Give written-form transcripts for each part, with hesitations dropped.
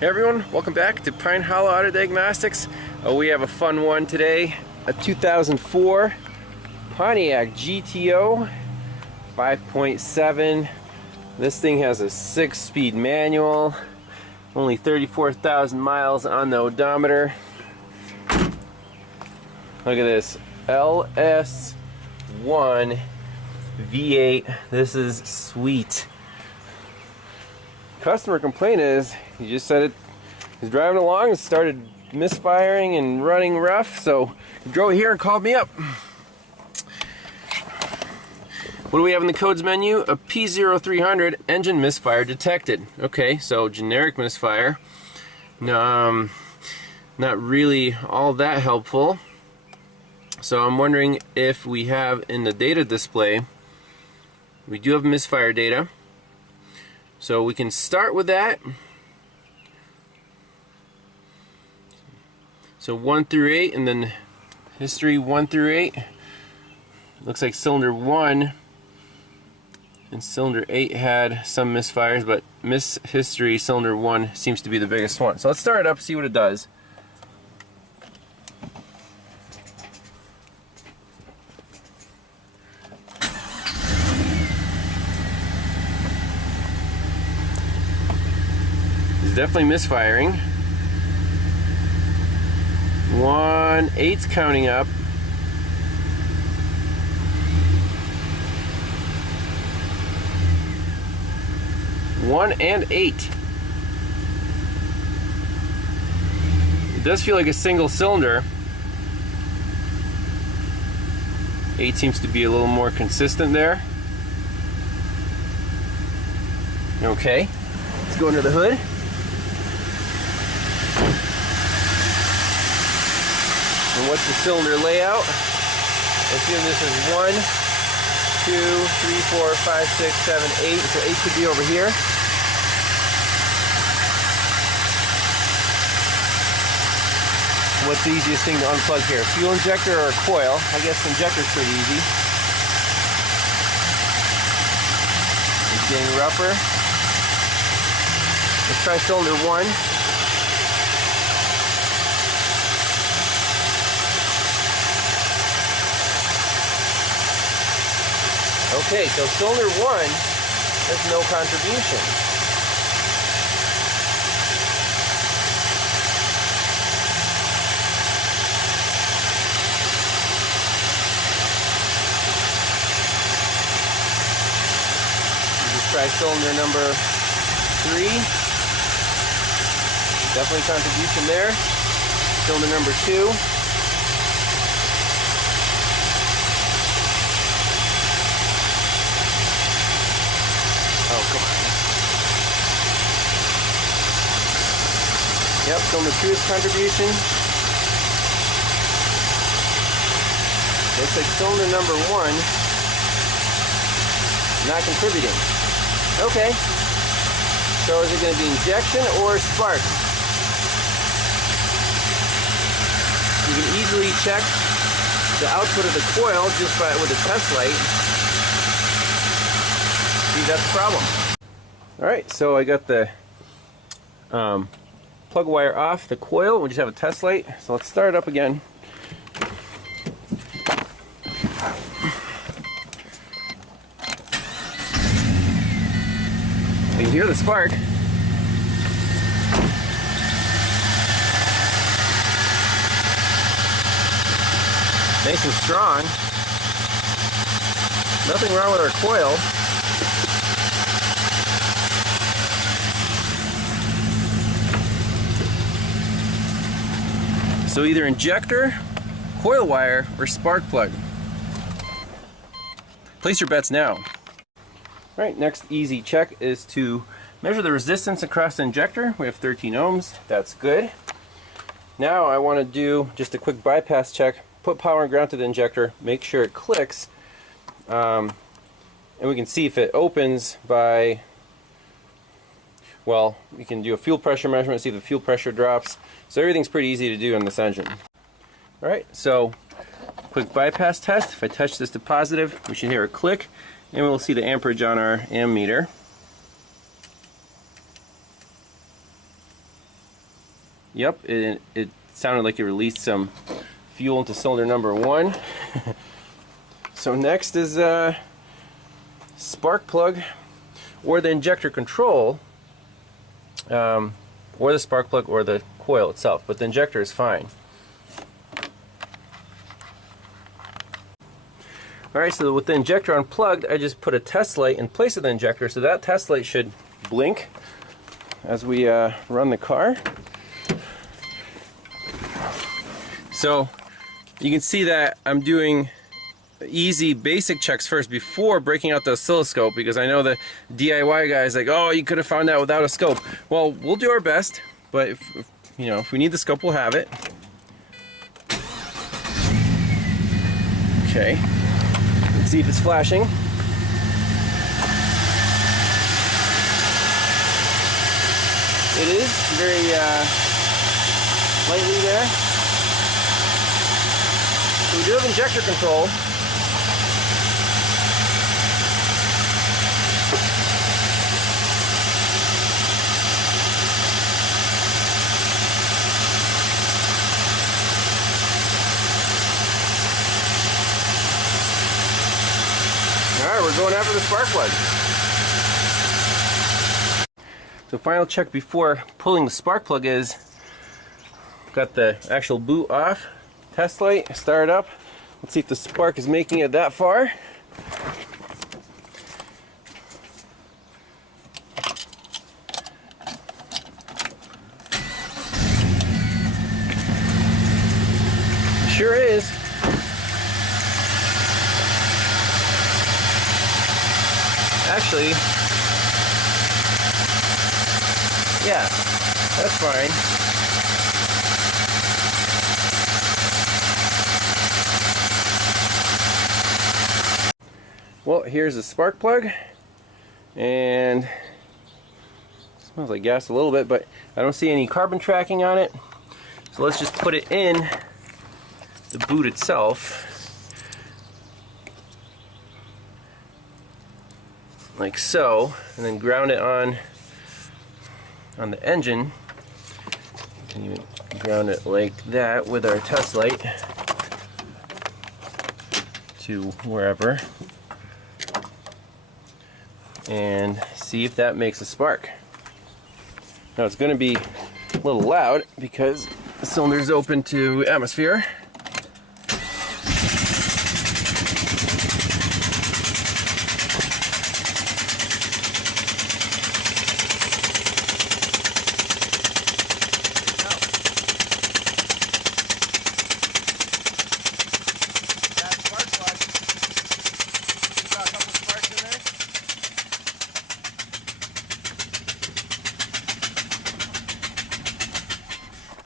Hey everyone, welcome back to Pine Hollow Auto Diagnostics. We have a fun one today, a 2004 Pontiac GTO 5.7. This thing has a 6-speed manual, only 34,000 miles on the odometer. Look at this, LS1 V8. This is sweet. Customer complaint is he just said he's driving along and started misfiring and running rough, so he drove here and called me up. What do we have in the codes menu? A P0300 engine misfire detected. Okay, so generic misfire. Not really all that helpful. So I'm wondering if we have in the data display, we do have misfire data. So we can start with that. So 1 through 8, and then history 1 through 8. Looks like cylinder 1 and cylinder 8 had some misfires, but history cylinder 1 seems to be the biggest one. So let's start it up, see what it does. It's definitely misfiring. 1/8's counting up. One and 8. It does feel like a single cylinder. 8 seems to be a little more consistent there. Okay, let's go under the hood. And what's the cylinder layout? Assume this is 1, 2, 3, 4, 5, 6, 7, 8. So 8 could be over here. What's the easiest thing to unplug here? Fuel injector or a coil? I guess injector's pretty easy. It's getting rougher. Let's try cylinder 1. Okay, so cylinder 1 has no contribution. Let's try cylinder number 3. Definitely contribution there. Cylinder number 2. Oh, come on. Yep, cylinder 2 is contribution. Looks like cylinder number 1 not contributing. Okay. So is it going to be injection or spark? You can easily check the output of the coil just with a test light. See, that's the problem. Alright, so I got the plug wire off the coil. We just have a test light. So let's start it up again. You can hear the spark. Nice and strong. Nothing wrong with our coil. So either injector, coil wire, or spark plug. Place your bets now. Alright, next easy check is to measure the resistance across the injector. We have 13 ohms. That's good. Now I want to do just a quick bypass check. Put power and ground to the injector, make sure it clicks, and we can see if it opens by, well, we can do a fuel pressure measurement, see if the fuel pressure drops. So everything's pretty easy to do on this engine. Alright, so quick bypass test. If I touch this to positive, we should hear a click, and we'll see the amperage on our ammeter. Yep, it sounded like it released some fuel into cylinder number 1. So next is spark plug or the injector control, or the spark plug or the coil itself, but the injector is fine. Alright, so with the injector unplugged, I just put a test light in place of the injector, so that test light should blink as we run the car. So you can see that I'm doing easy basic checks first before breaking out the oscilloscope, because I know the DIY guys like, oh, you could have found that without a scope. Well, we'll do our best, but if we need the scope, we'll have it. Okay, let's see if it's flashing. It is very lightly there. So we do have injector control. Alright, we're going after the spark plug. So final check before pulling the spark plug is, got the actual boot off, test light, start up. Let's see if the spark is making it that far. Sure is. Actually, yeah, that's fine. Well, here's the spark plug, and it smells like gas a little bit, but I don't see any carbon tracking on it. So let's just put it in the boot itself, like so, and then ground it on the engine. And you ground it like that with our test light to wherever, and see if that makes a spark. Now it's going to be a little loud because the cylinder is open to atmosphere.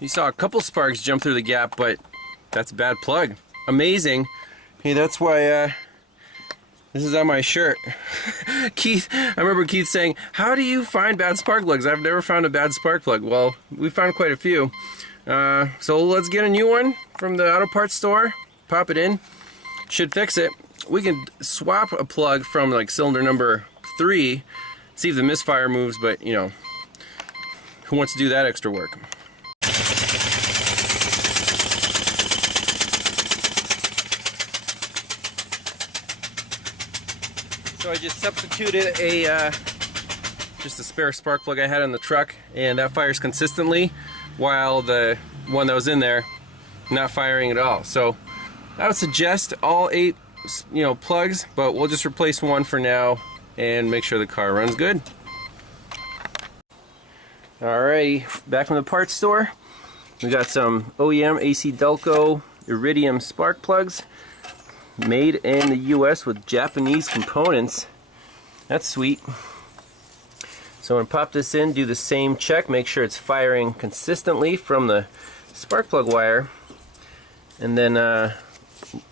You saw a couple sparks jump through the gap, but that's a bad plug. Amazing. Hey, that's why this is on my shirt. Keith, I remember Keith saying, how do you find bad spark plugs? I've never found a bad spark plug. Well, we found quite a few. So let's get a new one from the auto parts store, pop it in, should fix it. We can swap a plug from like cylinder number 3, see if the misfire moves, but you know, who wants to do that extra work? So I just substituted just a spare spark plug I had in the truck, and that fires consistently, while the one that was in there not firing at all. So I would suggest all 8, plugs, but we'll just replace one for now and make sure the car runs good. Alrighty, back from the parts store. We got some OEM AC Delco Iridium spark plugs, made in the US with Japanese components. That's sweet. So I'm going to pop this in, do the same check, make sure it's firing consistently from the spark plug wire, and then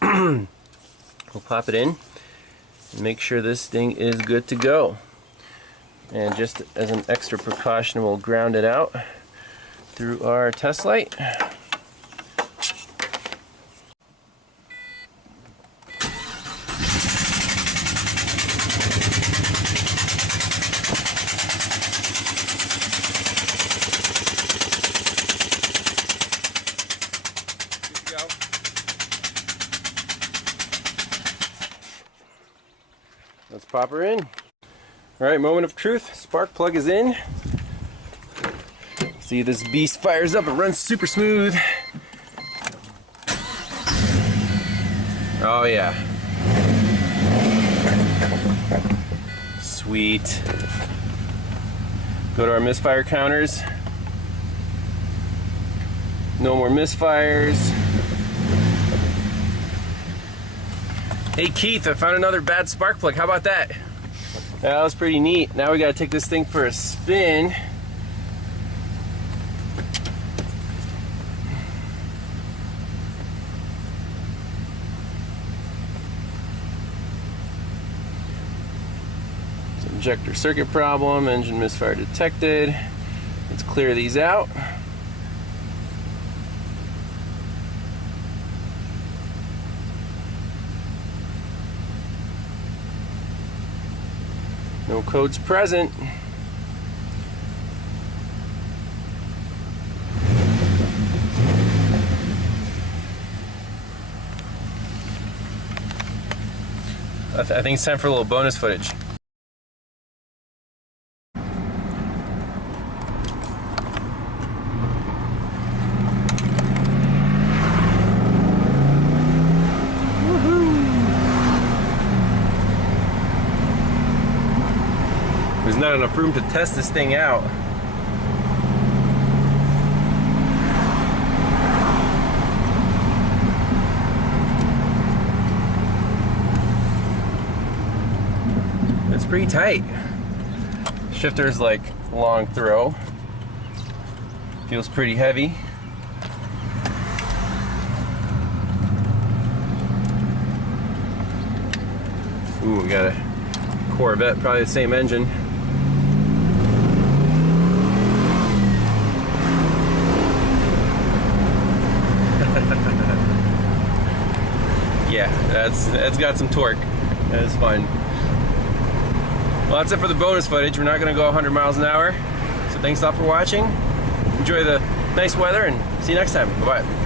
we'll pop it in and make sure this thing is good to go. And just as an extra precaution, we'll ground it out through our test light. pop her in. Alright, moment of truth. Spark plug is in. See, this beast fires up and runs super smooth. Oh yeah. Sweet. Go to our misfire counters. No more misfires. Hey Keith, I found another bad spark plug. How about that? That was pretty neat. Now we gotta take this thing for a spin. Injector circuit problem, engine misfire detected. Let's clear these out. No codes present. I think it's time for a little bonus footage. There's not enough room to test this thing out. It's pretty tight. Shifter's like long throw. Feels pretty heavy. Ooh, we got a Corvette, probably the same engine. Yeah, that's got some torque. That's fun. Well, that's it for the bonus footage. We're not going to go 100 miles an hour. So thanks a lot for watching. Enjoy the nice weather and see you next time. Bye-bye.